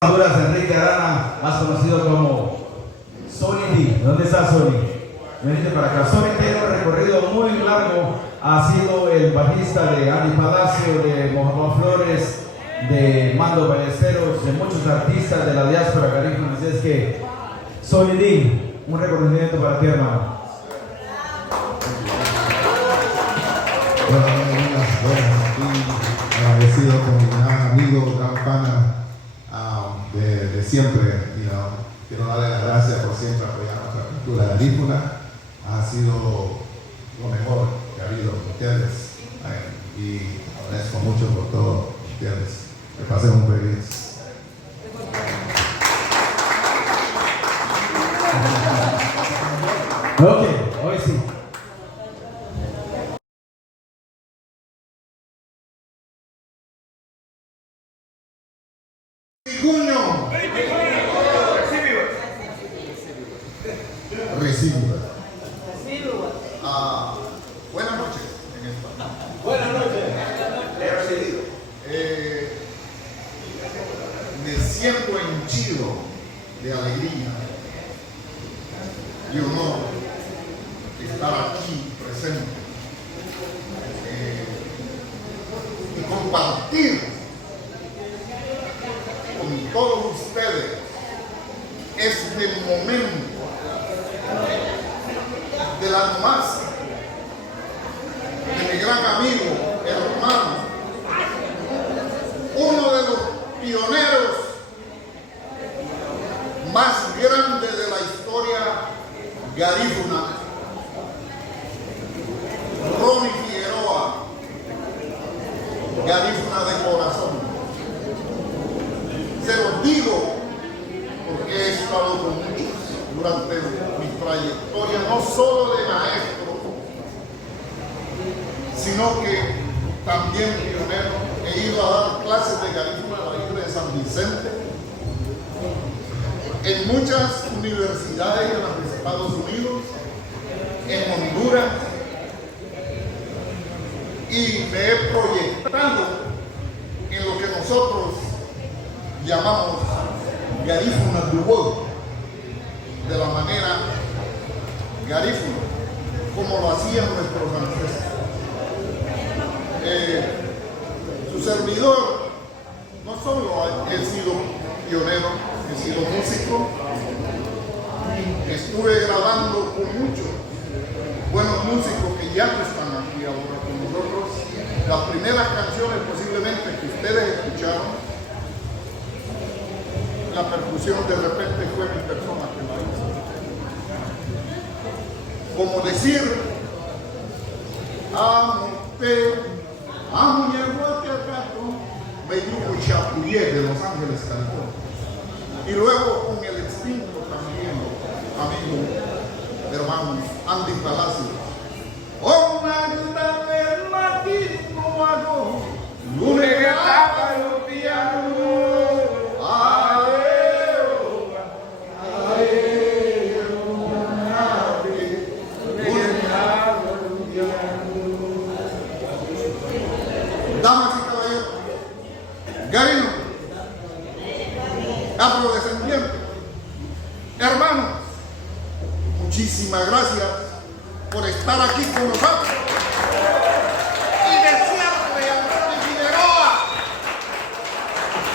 Honduras, Enrique Arana, más conocido como Sony D. ¿Dónde está Sony? Venite para acá. Sony tiene un recorrido muy largo. Ha sido el bajista de Andy Palacio, de Mohamed Flores, de Mando Ballesteros, de muchos artistas de la diáspora garífuna. Así es que, Sony D, un reconocimiento para ti, hermano. Buenas, aquí agradecido con mi gran amigo, gran pana de siempre. Quiero darle las gracias por siempre apoyar nuestra cultura garífuna. Ha sido lo mejor que ha habido con ustedes y agradezco mucho por todo ustedes. Que pasen un feliz. Ok, hoy sí. Cuño. Recibo. Buenas noches en español. Buenas noches. He recibido. Me siento henchido de alegría y honor de estar aquí presente y compartir con todos ustedes este momento de la nomás de mi gran amigo, hermano, uno de los pioneros más grandes de la historia garífuna, Ronnie Figueroa, garífuna de corazón. Se los digo porque he estado con muchos durante mi trayectoria, no solo de maestro, sino que también pionero. He ido a dar clases de garífuna a la isla de San Vicente, en muchas universidades de los Estados Unidos, en Honduras, y me he proyectado en lo que nosotros llamamos garífuna du world, de la manera garífuna, como lo hacían nuestros ancestros. Su servidor, no solo he sido pionero, he sido músico, estuve grabando con muchos buenos músicos que ya no están aquí ahora con nosotros. Las primeras canciones posiblemente que ustedes escucharon, la percusión de repente fue mi persona que la hizo. Como decir, amo Yaguate Acato, Belluco Chapuyé de Los Ángeles, California. Y luego con el extinto también, amigo, hermano, Andy Palacio. Oh, Magda del Latino Mago, Luregata Piano. Damas y caballeros, Garino, afrodescendientes, hermanos, muchísimas gracias por estar aquí con nosotros y desearle a Ronnie Figueroa,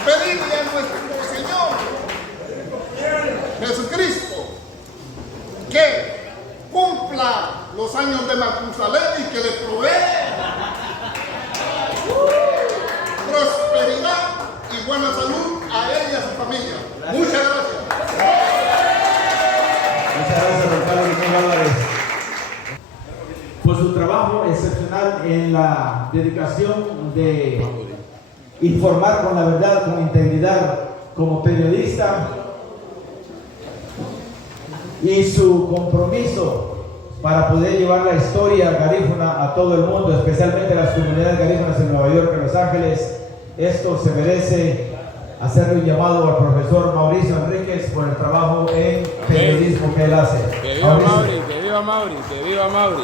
pedirle a nuestro Señor Jesucristo que cumpla los años de Matusalén y que le provee prosperidad y buena salud a él y a su familia. Muchas gracias. Muchas gracias, don Carlos Álvarez, por su trabajo excepcional en la dedicación de informar con la verdad, con integridad, como periodista, y su compromiso para poder llevar la historia garífuna a todo el mundo, especialmente a las comunidades garífunas en Nueva York y Los Ángeles. Esto se merece hacerle un llamado al profesor Mauricio Enríquez por el trabajo en periodismo que él hace. Que viva Mauri, que viva Mauri, que viva Mauri.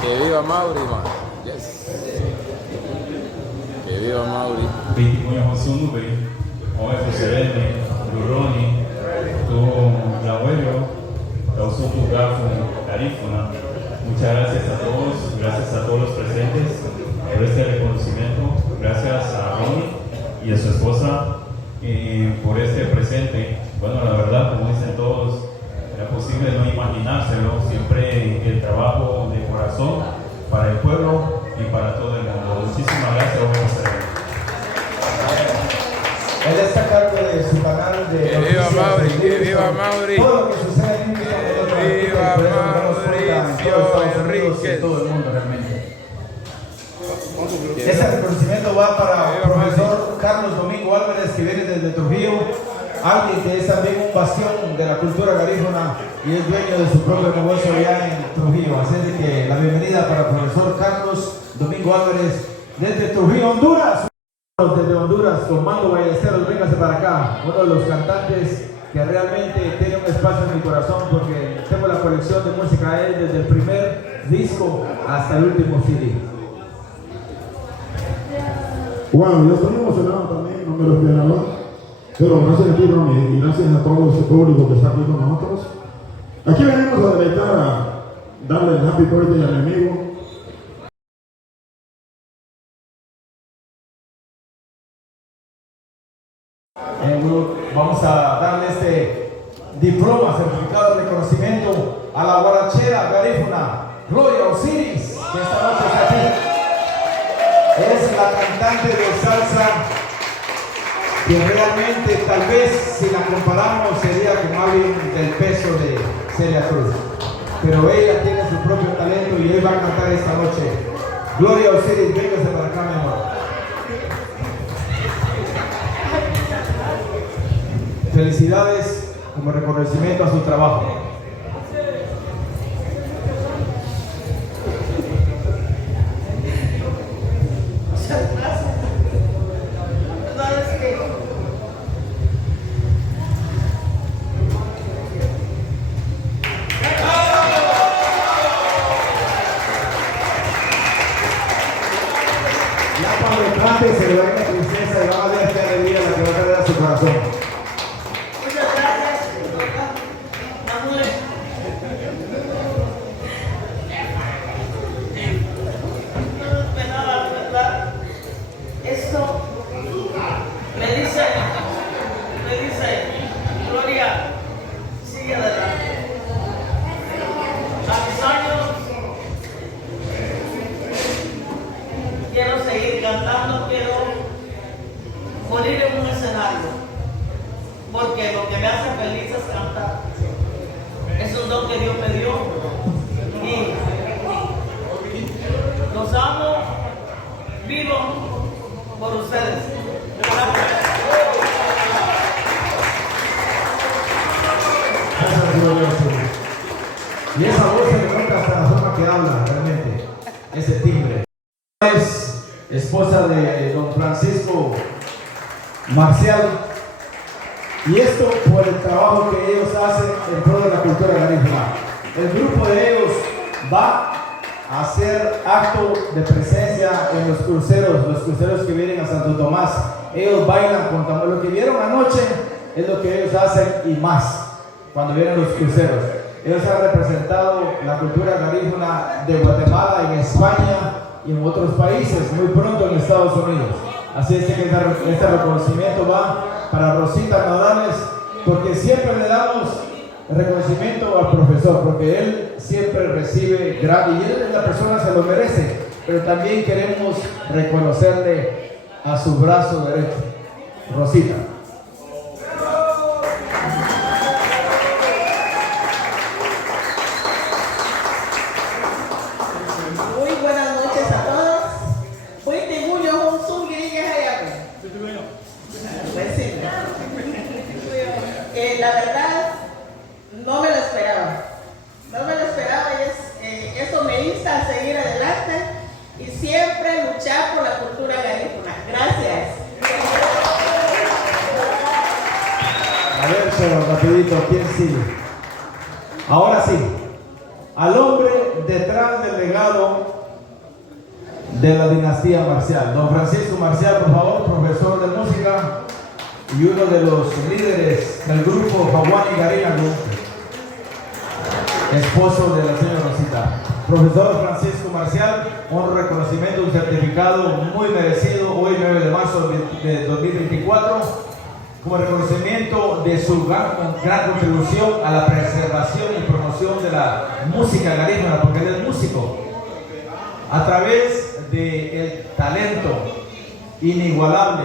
Que viva Mauri, man. Yes. Que viva Mauri. 25 発音の上に Ome Fuserene, Luroni, tu abuelo, causó tu gafo, Garífuna. Muchas gracias a todos los presentes por este reconocimiento. Gracias a Ronnie y a su esposa por este presente. Bueno, la verdad, como dicen todos, era posible no imaginárselo. Siempre el trabajo de corazón para el pueblo y para todo el mundo. Muchísimas gracias, Él está a cargo de su canal de ¡Que viva Mauri! ¡Que viva Mauri! Todo lo que sucede en ¡Viva Mauricio Enríquez! Todo el mundo realmente. Este reconocimiento va para el profesor Carlos Domingo Álvarez, que viene desde Trujillo, alguien que es también un bastión de la cultura garífuna y es dueño de su propio negocio allá en Trujillo. Así es de que la bienvenida para el profesor Carlos Domingo Álvarez desde Trujillo, Honduras. Desde Honduras, con Mando Ballesteros, véngase para acá, uno de los cantantes que realmente tiene un espacio en mi corazón porque tengo la colección de música de él desde el primer disco hasta el último CD. Wow, yo estoy emocionado también, no me lo esperaba. Pero gracias a ti, Ronnie, y gracias a todo ese público que está aquí con nosotros. Aquí venimos a deleitar, a darle el happy birthday al amigo. Vamos a darle este diploma, certificado de reconocimiento a la guarachera garífuna Gloria Osiris, que esta noche está aquí. Es la cantante de salsa que realmente, tal vez, si la comparamos, sería con alguien del peso de Celia Cruz. Pero ella tiene su propio talento y hoy va a cantar esta noche. Gloria Osiris, véngase para acá, mi amor. Felicidades como reconocimiento a su trabajo. Muchas gracias. ¿Sabes qué? Ya cuando cante se le va a ir la tristeza y va a ver qué alegría la que va a traer a su corazón. Muchas gracias, amor. No me esperaba, la verdad. Esto me dice, Gloria, sigue adelante. A mis años quiero seguir cantando, quiero morir en un escenario. Porque lo que me hace feliz es cantar. Es un don que Dios me dio. Y los amo, vivo por ustedes. Y esa voz se le nota hasta la forma que habla, realmente. Ese timbre. Es esposa de don Francisco Marcial. Y esto por el trabajo que ellos hacen en pro de la cultura garífuna. El grupo de ellos va a hacer acto de presencia en los cruceros que vienen a Santo Tomás. Ellos bailan con tambor. Lo que vieron anoche es lo que ellos hacen y más cuando vienen los cruceros. Ellos han representado la cultura garífuna de Guatemala en España y en otros países, muy pronto en Estados Unidos. Así es que este reconocimiento va para Rosita Morales, porque siempre le damos reconocimiento al profesor, porque él siempre recibe gratis y él, la persona, se lo merece, pero también queremos reconocerle a su brazo derecho, Rosita. Muy buenas noches a todos. Hoy tengo un zoom que diga la verdad, no me lo esperaba. No me lo esperaba y eso me insta a seguir adelante y siempre luchar por la cultura garífuna. Gracias. A ver, solo rapidito, ¿quién sigue? Ahora sí, al hombre detrás del legado de la dinastía Marcial. Don Francisco Marcial, por favor, profesor de música. y uno de los líderes del grupo Hawani Garinagu, esposo de la señora Rosita. Profesor Francisco Marcial, un reconocimiento, un certificado muy merecido hoy 9 de marzo de 2024, como reconocimiento de su gran contribución a la preservación y promoción de la música garífuna, porque él es músico. A través del talento inigualable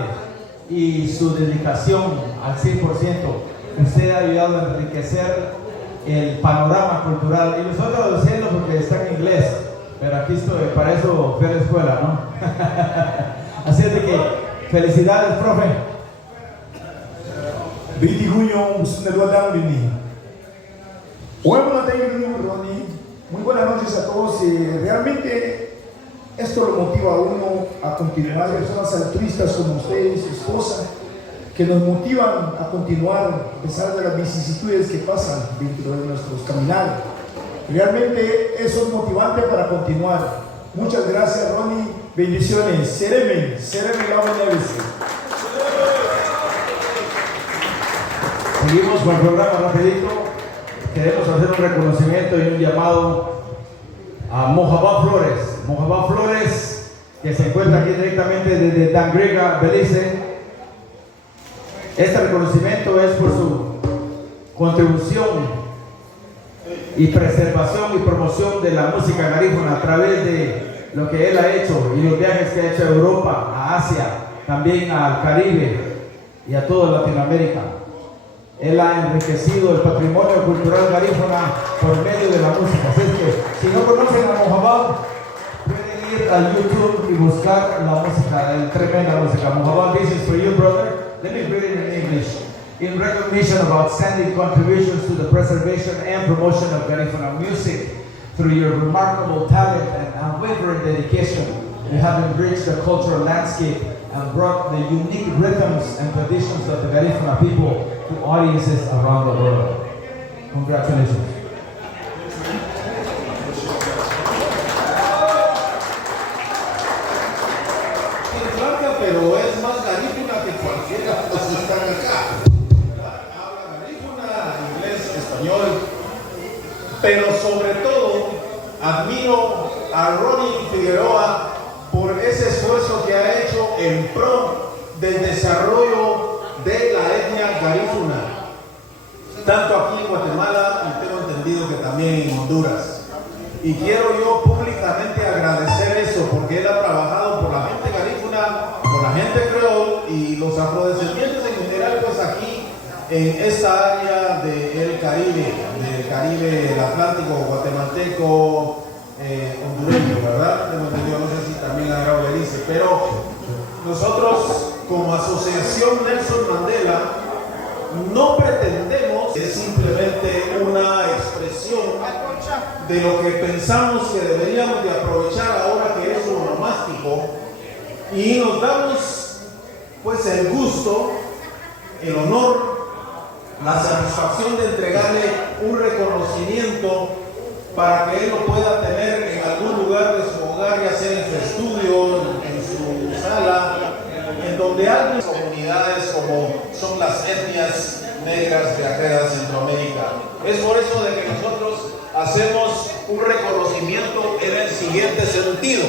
y su dedicación al 100%, usted ha ayudado a enriquecer el panorama cultural. Y nosotros decirlo porque está en inglés, pero aquí estoy, para eso fui a la escuela, ¿no? Así es de que, felicidades, profe. Ronnie. Muy buenas noches a todos. Realmente esto lo motiva a uno a continuar. Personas altruistas como usted y su esposa, que nos motivan a continuar a pesar de las vicisitudes que pasan dentro de nuestros caminar. Realmente eso es motivante para continuar. Muchas gracias, Ronnie. Bendiciones. Sereme la Neves. Seguimos con el programa rapidito. Queremos hacer un reconocimiento y un llamado a Mojabá Flores. Mojabá Flores, que se encuentra aquí directamente desde Tangrega, Belice. Este reconocimiento es por su contribución y preservación y promoción de la música garífuna a través de lo que él ha hecho y los viajes que ha hecho a Europa, a Asia, también al Caribe y a toda Latinoamérica. Él ha enriquecido el patrimonio cultural garífuna por medio de la música. Así es que, si no conocen a Mojabá, pueden ir al YouTube y buscar la música, la tremenda música. Mojabá, this is for you, brother. Let me read it in English. In recognition of outstanding contributions to the preservation and promotion of Garifuna music, through your remarkable talent and unwavering dedication, you have enriched the cultural landscape and brought the unique rhythms and traditions of the Garifuna people to audiences around the world. Congratulations. Pero es más garífuna que cualquiera de los que están acá. Habla garífuna, inglés, español. Pero sobre todo, admiro a Ronnie Figueroa por ese esfuerzo que ha hecho en pro del desarrollo de la etnia garífuna. Tanto aquí en Guatemala y tengo entendido que también en Honduras. Y quiero yo públicamente agradecer eso porque él ha trabajado por la gente garífuna, por la gente creol y los afrodescendientes en general, pues aquí en esta área del Caribe, el Atlántico, guatemalteco, hondureño, ¿verdad? Tengo entendido, no sé si también Agrao le dice, pero nosotros como Asociación Nelson Mandela no pretendemos, es simplemente una expresión de lo que pensamos que deberíamos de aprovechar ahora que es onomástico, y nos damos pues el gusto, el honor, la satisfacción de entregarle un reconocimiento para que él lo pueda tener en algún lugar de su hogar, ya sea en su estudio, en su sala, en donde hay comunidades como son las etnias negras de acá de Centroamérica. Es por eso de que nosotros hacemos un reconocimiento en el siguiente sentido.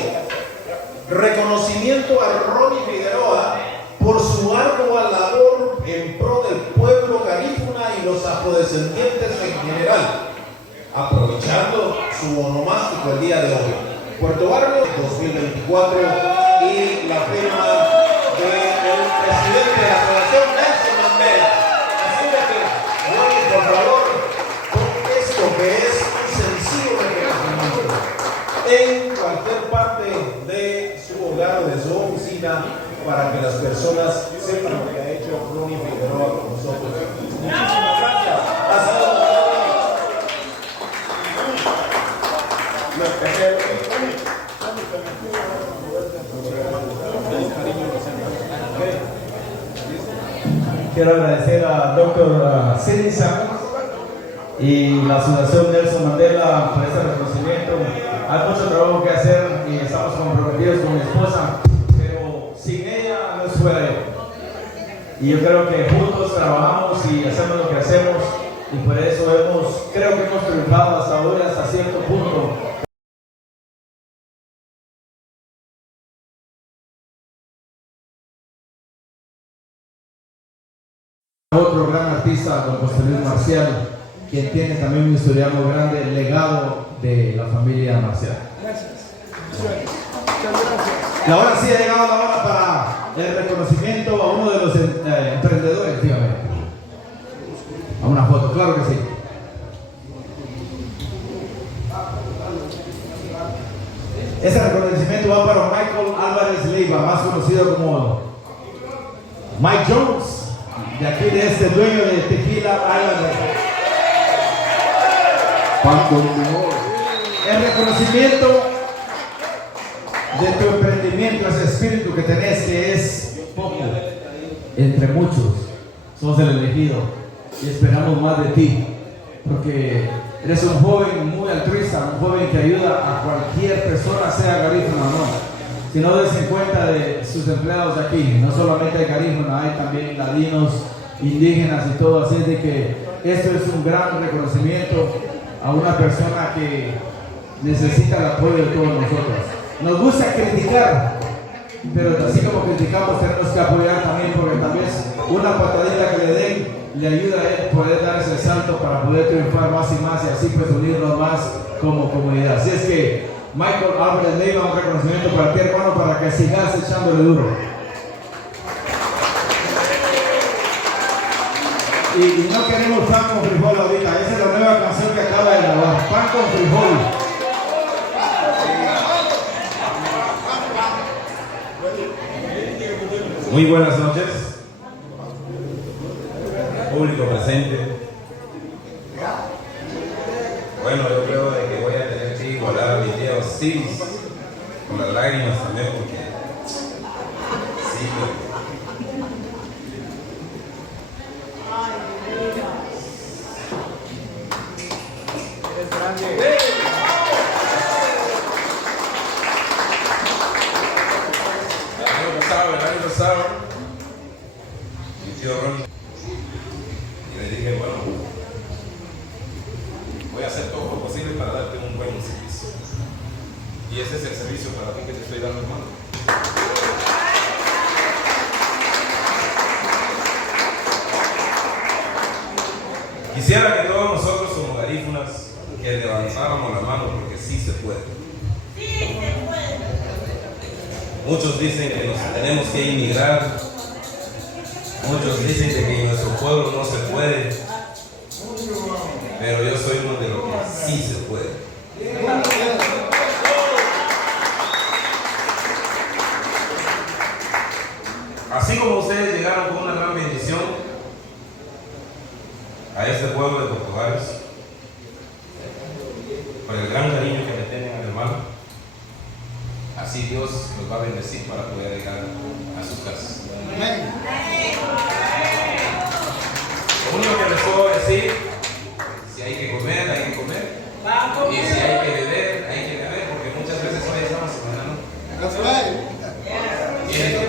Reconocimiento a Ronnie Figueroa por su ardua labor en pro del pueblo garífuna y los afrodescendientes en general, aprovechando su onomástico el día de hoy. Puerto Barrio 2024 y la firma del presidente de la Asociación Nelson Mandela. Así que, Ronnie, por favor, con esto que es un sencillo reconocimiento en cualquier parte de su hogar o de su oficina, para que las personas sepan lo que ha hecho Ronnie Figueroa con nosotros. Muchísimas gracias. Quiero agradecer a Dr. Sinisa y la Asociación Nelson Mandela por este reconocimiento. Hay mucho trabajo que hacer y estamos comprometidos con mi esposa, pero sin ella no fuera yo. Y yo creo que juntos trabajamos y hacemos lo que hacemos y por eso creo que hemos triunfado hasta hoy, hasta cierto punto. Otro gran artista, don José Luis Marcial, quien tiene también un historial muy grande, el legado de la familia Marcial. Gracias. Muchas gracias. Y ahora sí ha llegado la hora para el reconocimiento a uno de los emprendedores, dígame. A una foto, claro que sí. Ese reconocimiento va para Michael Álvarez Leiva, más conocido como Mike Jones, de aquí de este dueño de Tequila Island. El reconocimiento de tu emprendimiento, ese espíritu que tenés, que es poco entre muchos, sos el elegido y esperamos más de ti, porque eres un joven muy altruista, un joven que ayuda a cualquier persona, sea garífuna o no. Si no des en cuenta de sus empleados de aquí, no solamente hay garífuna, hay también ladinos, indígenas y todo, así de que esto es un gran reconocimiento a una persona que necesita el apoyo de todos nosotros. Nos gusta criticar, pero así como criticamos tenemos que apoyar también, porque tal vez una patadita que le den le ayuda a él poder dar ese salto para poder triunfar más y más y así pues unirnos más como comunidad. Así es que Michael Álvarez Leiva, un reconocimiento para ti, hermano, para que sigas echándole duro. Y no queremos pan con frijol ahorita, esa es la nueva canción que acaba de grabar, pan con frijol. Muy buenas noches, público presente. Bueno, yo creo de que voy a tener que igualar a mi tía Osiris con las lágrimas también, porque sí, el año pasado, mi tío Ron, y le dije, bueno, voy a hacer todo lo posible para darte un buen servicio. Y ese es el servicio para ti que te estoy dando, hermano. Quisiera que todos nosotros como garífunas que levantáramos la mano, porque sí se puede. Muchos dicen que nos tenemos que inmigrar. Muchos dicen de que en nuestro pueblo no se puede. Pero yo soy uno de los que sí se puede. Así como ustedes llegaron con una gran bendición a este pueblo de Portugales, por el gran cariño que me tienen al hermano, así Dios los va a bendecir para poder llegar a sus casas. Amén. Lo único que les puedo decir, si hay que comer, hay que comer. Y si hay que beber, hay que beber, porque muchas veces hoy estamos en la noche. Y en el